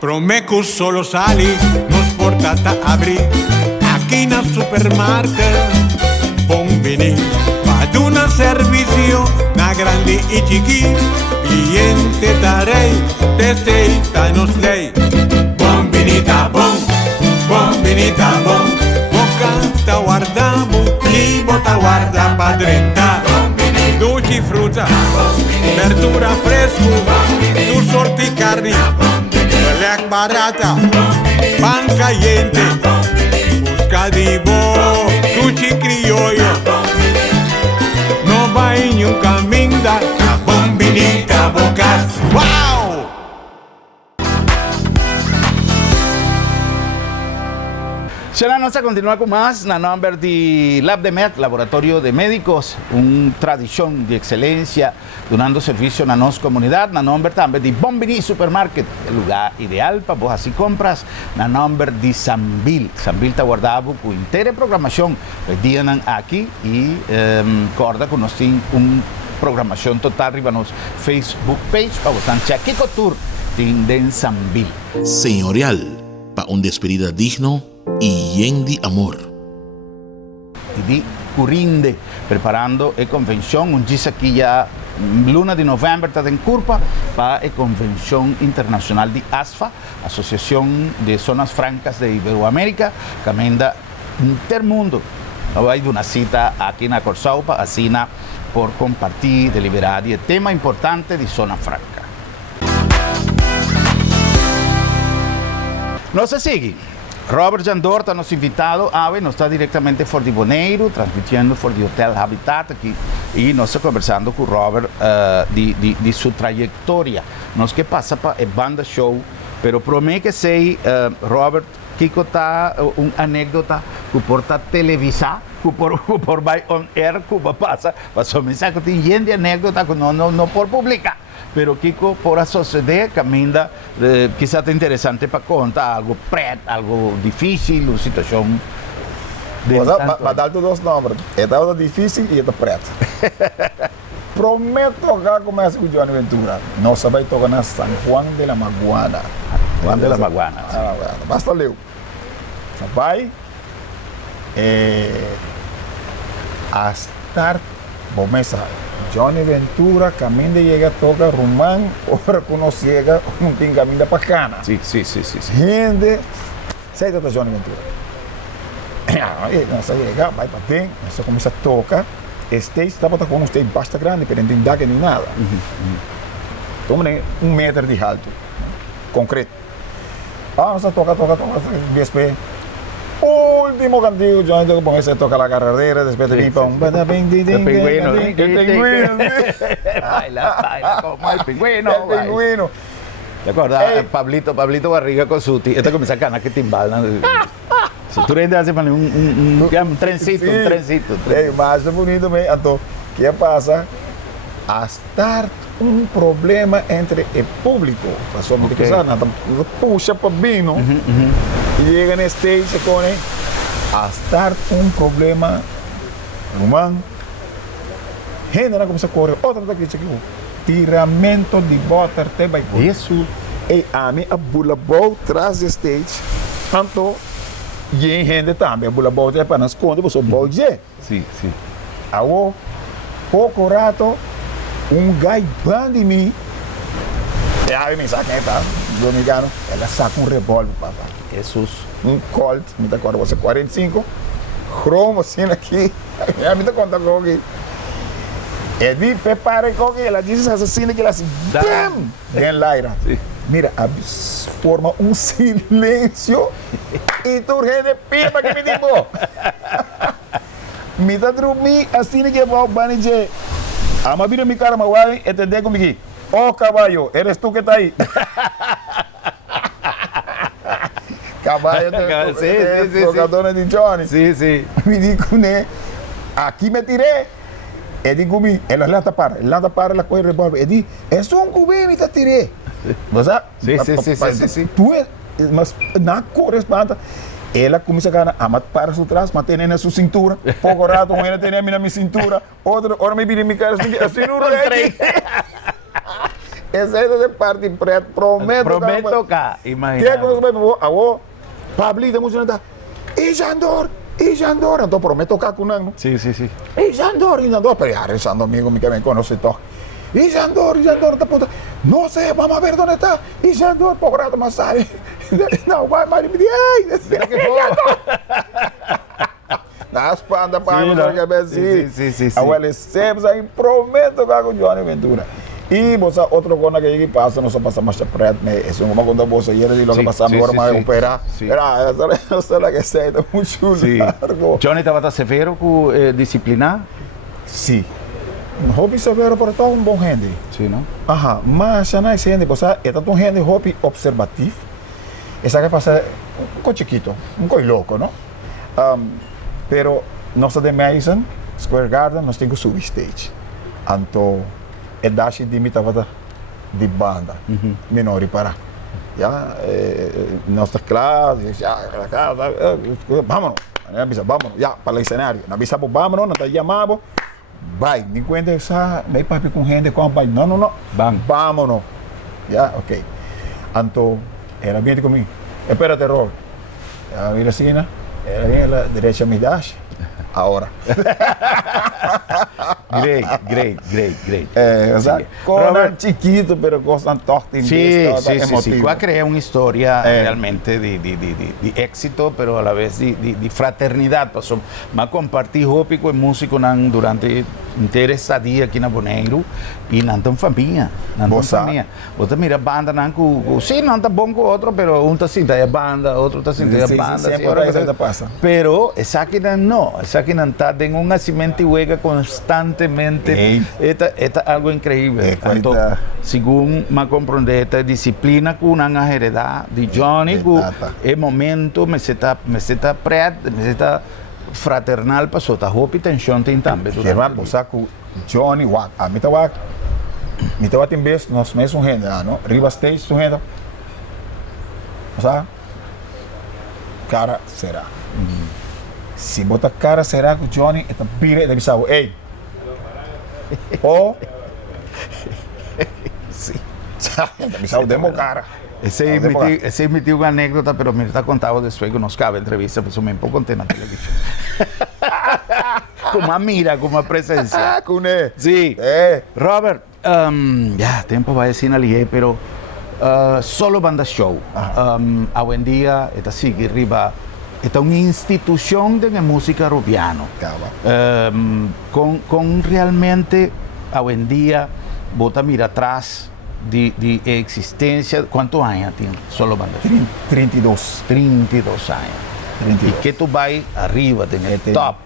Promeco solo sali, nos portata apri. Aquí na supermarket, bombini. Ad una servizio, na grandi e chiqui. Cliente darei, testeita nos lei. Bombinita bom, bombinita bom. Bocata guardamo, chi bota guarda pa 30. Dolci frutta, verdura fresco, tu sorti carni. Black barata, pan caliente, busca di bo, cuchi criollo. No va en un camino da bombinita bocas. ¡Wow! Chana, nos a continuar con más. Na nombre de Lab de Med, Laboratorio de Médicos, una tradición de excelencia, donando servicio a nuestra comunidad. Na nombre también de Bombini Supermarket, el lugar ideal para vos así compras. Na nombre de Sambil. Sambil está guardado con entera programación. Hoy día aquí y corda con una programación total arriba en nuestra Facebook page para vos tancha Kiko Tour de Sambil. Señorial, para una despedida digno y lleno de amor. Y de Curinde, preparando la convención, un día aquí ya, luna de noviembre, está en curva, para la Convención Internacional de ASFA, Asociación de Zonas Francas de Iberoamérica, que amenda intermundo. Hay una cita aquí en Corsaupa, así por compartir, deliberar, y el tema importante de zona franca. No se sigue. Robert Jandor está nos invitado, nos está directamente por de Bonaire, transmitiendo por el Hotel Habitat aquí, y nos está conversando con Robert de su trayectoria. Nos que pasa para el banda show, pero promete que sei, Robert, Kiko está una anécdota que porta televisar, que por by on air, que pasa, pasó mensaje que tiene anécdota que no por publicar. Pero Kiko, por a sociedad, camina, quizás interesante para contar algo algo difícil, una situación. Va a dar dos nombres. Esta es difícil y esta es preto. Prometo tocar como es con Johnny Ventura. No se va a tocar en San Juan de la Maguana. Juan de la Maguana. Sí. Basta leu. Vai a estar, bom mensaje. Johnny Ventura, camina y llega a tocar Rumán, ahora que uno llega, un camina para Cana. Sí. Gente, sei de Johnny Ventura. Aí, nessa llega, vai para ti, você começa a tocar, stage, estava com um stage bastante grande, pero não tem daque nem nada. Toma 1 metro de alto, concreto. Nós toca, BSP. Último cantigo, Johnny comienza a tocar la carrera, después de ping-pong. El pingüino. Baila como el pingüino. El pingüino. ¿Te acuerdas? Pablito Barriga con su tío. Esta comienza a ganar que timbalan. Tú le hace para un trencito. Mas é bonito mesmo. Então, o que passa? A estar um problema entre o público. Passou muito que sabe, puxa para vino. E chega no stage com a estar um problema humano. Gente não começa a correr. Outra coisa aqui, tiramento de bota até vai por. Isso. E a mim a bula bol traz o stage. Então, e em gente também a bula bol é para nas contas, você bol je. Sim. Awo pouco rato guy bande mim. Aí me saca, tá? Dominicano, ela saca revólver, papá. Jesus. Colt, me tá conta você 45, cromo assim aqui. Já me tá conta com aqui. E de prepara com que ela diz assassina que ela assim, bam, bem laira. Mira, forma silêncio e tu rede pima que me digo. Me tá dormir assim que vou banir. Ama vira mi cara, Mawai, entender comigo. Caballo, eres tú que está ahí. Caballo, sí. Jogador de Johnny. Sí. Me dijo, né? Aqui me tirei. Ele digo, ele lá para, ela coisa revólver. Ele diz, é só cubinho que tirei. Você? Sim. Tu, mas na corresponde. Ela começa a ganhar, para su trás, mantém na sua cintura. Pouco rato, ela tem na minha cintura. Hora me vira minha cara assim no rei. Essa é a parte preta. Prometo tocar, imagina. Que coisa vai para Pablito, muito gente. E Jandor. Então prometo tocar com ele. Sim. E Jandor. Pero Jandor, amigo, me conoce toca. E Jandor, tá ponta. Não sei, vamos ver onde está. E Jandor, pouco rato, mas sabe. Não, vai, me diz, nas pandas, Sim. Agora, sempre aí, prometo tocar com Johnny Ventura. E você, outra coisa que passa, não só passa mais preto, né? Isso é uma coisa boa, e ele logo passa agora, mas recuperar. Essa é que sei, é muito largo. Johnny estava severo com disciplinar? Sim. Hobby severo, pero está bom gente. Sim, não? Mas já não é gente, você está um gente hobby observativo. Essa que passa um chiquito, um coi louco, não? Pero nós de Madison Square Garden, nós temos substage. Então, é dashi de mitavada de banda, menor para. Já, nossa classe, vámonos, vámonos, já, para o cenário. Nós avisamos, vámonos, nós chamamos, vai, nem quando essa, nem para com gente, como vai, não, vámonos, já, ok. Então, era bem comigo, espera terror, a viracina, era bem a direita me dash, agora. Great. Con chiquito, pero cosas tortas. Sí. Qua crea una historia realmente de éxito, pero a la vez de fraternidad. Pasó, ma compartí hopi con músico durante inteira estadia aqui na Bonaire e não tem família. Você mira banda não com sim, não tá bom com outro, pero um tá assim da banda, outro tá assim da banda. Sempre passa. Pero essa aqui não tá tem uma semente hueca constantemente. Esta algo incrível. Então, segundo me compreender, esta disciplina que uma heredade de Johnny, é momento, me está preto, me está fraternal passou, tá roupa e tensão tem também. Que vamos com Johnny Wack, a mim tá Wack, tem vez nós mesmos gente, não? Riva Stage tu gente, sabe? Cara será. Se botar cara será que Johnny está pire de bisau, ei. Ou sim. Bisau demo cara. Esse emitiu uma anedota, pero me está contado después que nos cabe entrevista, pues me pongo contento na televisão. Com uma mira, com uma presença. Sí. Robert, ya, tempo vai assim ali, pero solo banda show. Hoje em dia, esta sigue arriba, esta é uma instituição de música rubiano. Com realmente, hoje em dia, bota mira atrás, de existência, quantos anos tem solo banda? 32 anos. E que tu vai arriba, tem top.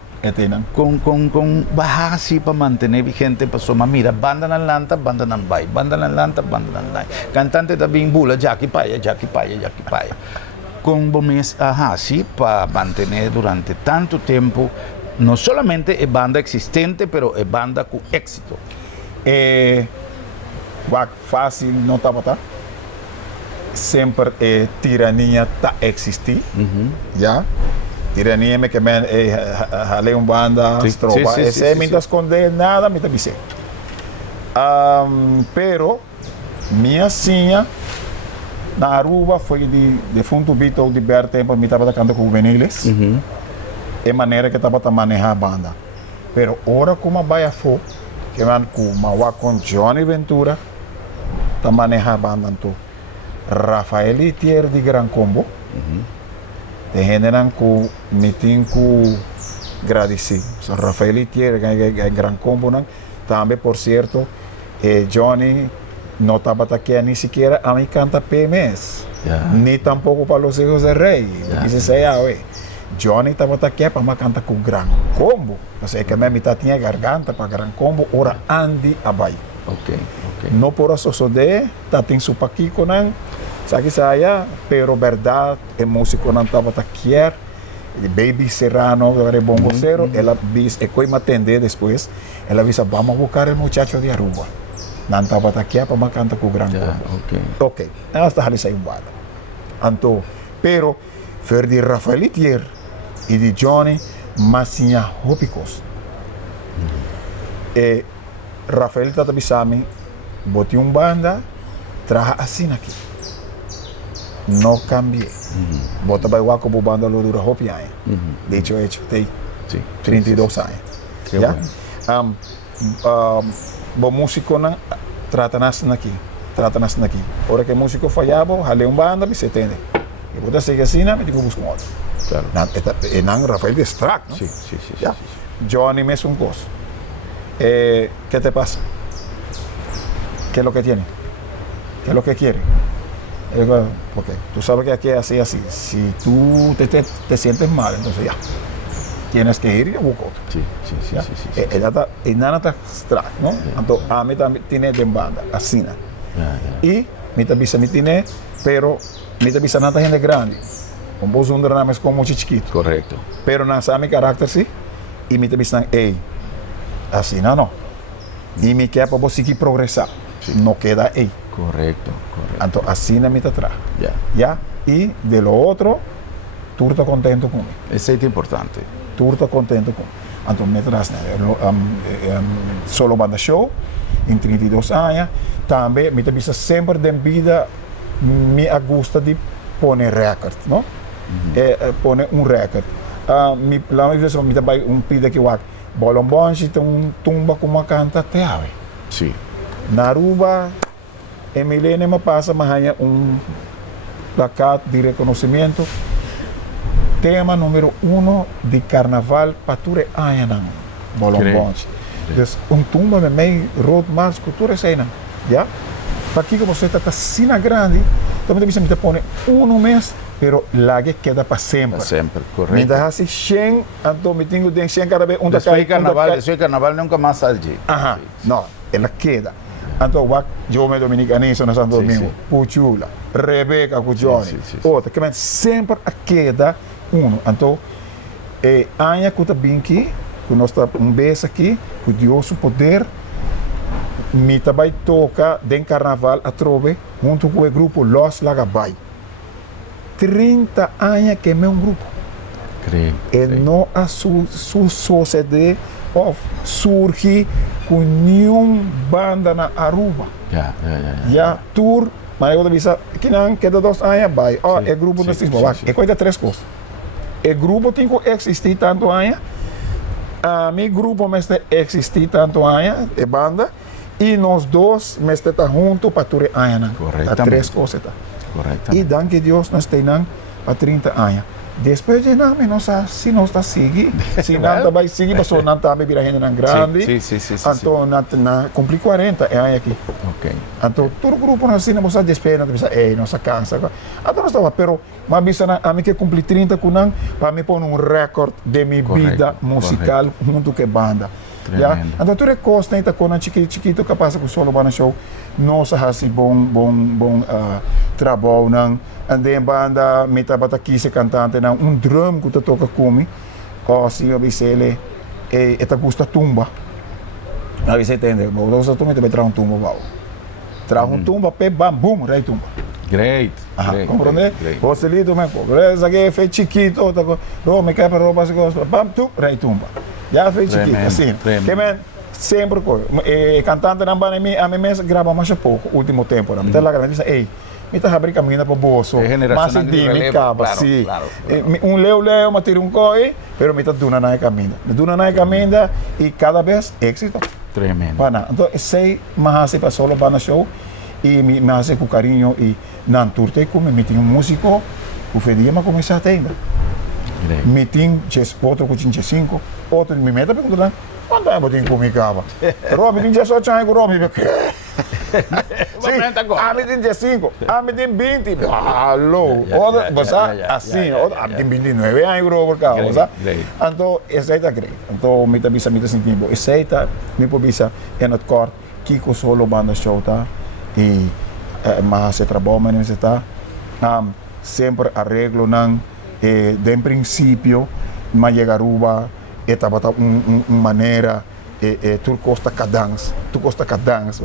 Com baixar assim para manter vigente, passou, mas mira, banda na Atlanta, banda na vai, banda na Atlanta, banda na vai. Cantante também bula, Jackie Paia. Com momentos assim, para manter durante tanto tempo, não somente é banda existente, pero é banda com êxito. Fácil não estava, tá? Sempre tirania tá existir, já? Tirania me que me halei banda, estroba, esse me tá esconder nada, me tá dizendo. Pero minha senha na Aruba foi de fundo bito de ber tempo me tava cantando com juveniles, é maneira que tava manejar a banda. Pero ora como vai a fo que van com Johnny Ventura tá manejar a banda então. Rafael Itier de Gran Combo, te generan com meeting com Gradisi. So, Rafael Itier de Gran Combo, também por certo, Johnny não estava aqui nem sequer a mim canta PMS, nem tampouco para os Hijos de Rei. Johnny estava aqui para me cantar com Gran Combo, porque que a minha mitad tinha garganta para Gran Combo, ora Andy Abay. Okay. Não por isso só de, tá tem supaquico não, sabe saya, pero verdade, é músico não estava aqui, Baby Serrano, é bom vocero, ela diz, e como atender depois, ela diz, vamos buscar o muchacho de Aruba, não estava aqui para me cantar com Gran Combo. Ok, ela está ali saindo bala. Então, pero fer de Rafael Itier e de Johnny, mas tinha hópicos. Rafael está avisando, botei banda, traja assim aqui. Não cambiei. Bota para o como banda lo dura hopi aí. De hecho, tem 32 anos. Já? Bom músico não trata nas aqui. Ora que músico falhava, halei banda, me se entende. E bota seguir assim, me digo busco outro. Claro. Não, Rafael de Strack, não? Sim. Johnny mesmo coisa. ¿Qué te pasa? ¿Qué es lo que tiene? ¿Qué es lo que quiere? Porque tú sabes que aquí es así. Si tú te sientes mal, entonces ya. Tienes que ir y buscar otro. Sí. Y nada está extra, ¿no? Entonces, a mí también tiene de banda, así. Y me también tiene, pero me también nada gente grande. Un vos un drama es como chiquito. Correcto. Pero no sabe mi carácter, sí. Y me te dicen, hey, así no. Y me queda para vos seguir progresar. Sí. No queda ahí. Correcto. Entonces, así no me te atrás. Ya. ¿Ya? Y de lo otro, tú estás contento conmigo. Ese es importante. Tú estás contento conmigo. Entonces, me traes solo banda show, en 32 años. También me te dice siempre de vida, me gusta de poner récord, ¿no? Poner un récord. La vez me te vai un pide que wak. Bolombon, si te un tumba como canta te ave. Sí. Naruba, Emilene me pasa más allá un placat de reconocimiento. Tema número 1 de carnaval Pature Ayanan, Bolombon. Entonces, un tumba me mei road mas cultura cena, ¿ya? Para aqui que você está assim grande, também você me põe um mês, pero lá que queda para sempre. Para sempre, Me correcto. dá assim 100, então me tenho de 100 cada vez. Después de carnaval nunca más sale. Ajá, não, ela queda. Então, eu me dominicanizo na Santo Domingo, Puchula, Rebeca, Cugione, outra, que sempre queda Então, Anya que está bem aqui, que nós está beijo aqui, que Deus o poder, me também toca de carnaval a trove, junto com o grupo Los Lagabay. 30 anos que é meu grupo. E não a sociedade surge com nenhuma banda na Aruba. Já tour, mas eu disse que não queda 2 anos vai. É grupo não existe, é coisa de 3 coisas. O grupo tem que existir tanto anos. Meu grupo mas existir tanto anos, é banda. E nós dois mas está junto para tudo anos. Correto. 3 coisas. Correto. E danke a Deus nós temos para 30 anos. Depois de nós, se nós está seguindo, se não está vai seguir, mas não está bebendo ainda grande. Sim. Então, cumpri 40 anos aqui. Ok. Então, todo o grupo nós não está despedindo, nós ei, nossa casa. Então, nós estava, pero, mas bisa a mim que cumpri 30 com não, para me pôr um recorde de minha vida musical junto com a banda. Yeah? Então, tudo é costa, então, quando chiquito que passa com o solo banda show, nós fazemos bom trabalho, não. Andei banda, me estava aqui se cantante, não. Drum que tu toca comigo, assim, eu disse ele, esta custa tumba. Aí você entende, eu gosto tumba, também traz tumba, traz tumba, pé, bam, boom, rei tumba. Great. Compreende? Você lido, mas isso aqui é feito chiquito, me quer para roupa, bam, tu, rei tumba. Já fez chiquito, assim. Que men sempre cantante na banda a mim mesmo grava mais pouco, último tempo, né? Então lá grava diz, ei, me está abrindo caminho para o bolso, mas de me cava, sim. Leo, mas tira coi, pero me está dando na caminho, e cada vez éxito. Tremendo. Pana, então sei mais para solo banda show e me hace com carinho e não turte como me tinha músico, o fedia mas começar a ter. Me tinha outro com 5, outro me meta perguntando quanto tempo tem comigo? Rob tem 18 anos com Rob. Me tem 5, me tem 20. Alô, assim, tem 29 anos com Rob. Então, esse aí está grande. Então, me está bisa, me está sentindo. Esse aí está, me pode bisa, é no corte, Kiko solo banda show, tá? E, mas se trabalha, mas não está. Sempre arreglo, não. De princípio, mas chega Aruba, estava uma maneira, tu costa cadans,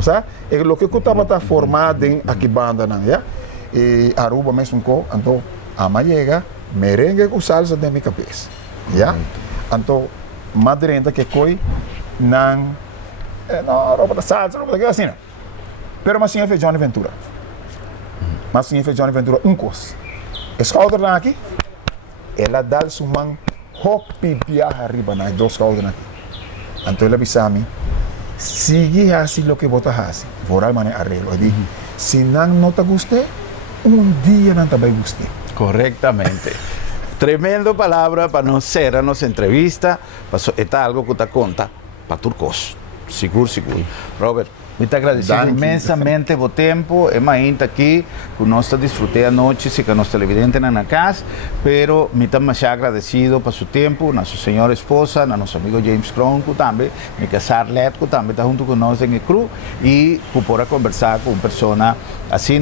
sabe? É o que eu estava formado em aqui banda, não é? E Aruba mesmo com, então, a chega merengue com salsa de minha cabeça, já? Então, madrenda que coi, não roupa da salsa, roupa daquela assim, não. Pero mas sim fez Johnny Ventura, coisa. Escolta aqui. Ela dá sua mão, hopi viaja arriba nas 2 caldas aqui. Então ela disse a mim, siga assim o que você faz, vou maneira arreglo. Eu digo, se não te gostei, dia não te vai gostar. Correctamente. Tremendo palabra para nos ser a nossa entrevista, está algo que te conta para turcos. Seguro. Robert, Muito agradecido Danke. imensamente por tempo. Ainda aqui, que nós desfrutei a noite, se que nós televidentes na casa, pero me também agradecido por seu tempo, na sua senhora esposa, na nosso amigo James Cronco também, me casar Letco também está junto com nós em cru e por poder conversar com uma pessoa assim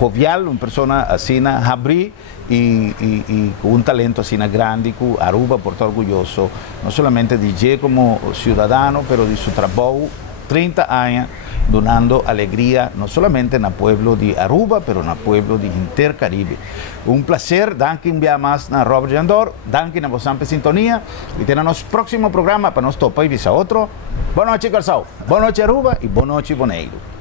jovial, uma pessoa assim abrir e com um talento assim grande que Aruba por estar orgulhoso, não somente de G como cidadão, pero de seu trabalho 30 años donando alegría no solamente en el pueblo de Aruba, pero en el pueblo de Intercaribe. Un placer, danke un día más a Robert Jandor, danke a vos en sintonía y tenemos próximo programa para nos topa y visa otro. Buenas noches, Calzao. Buenas noches, Aruba y buenas noches, Bonaire.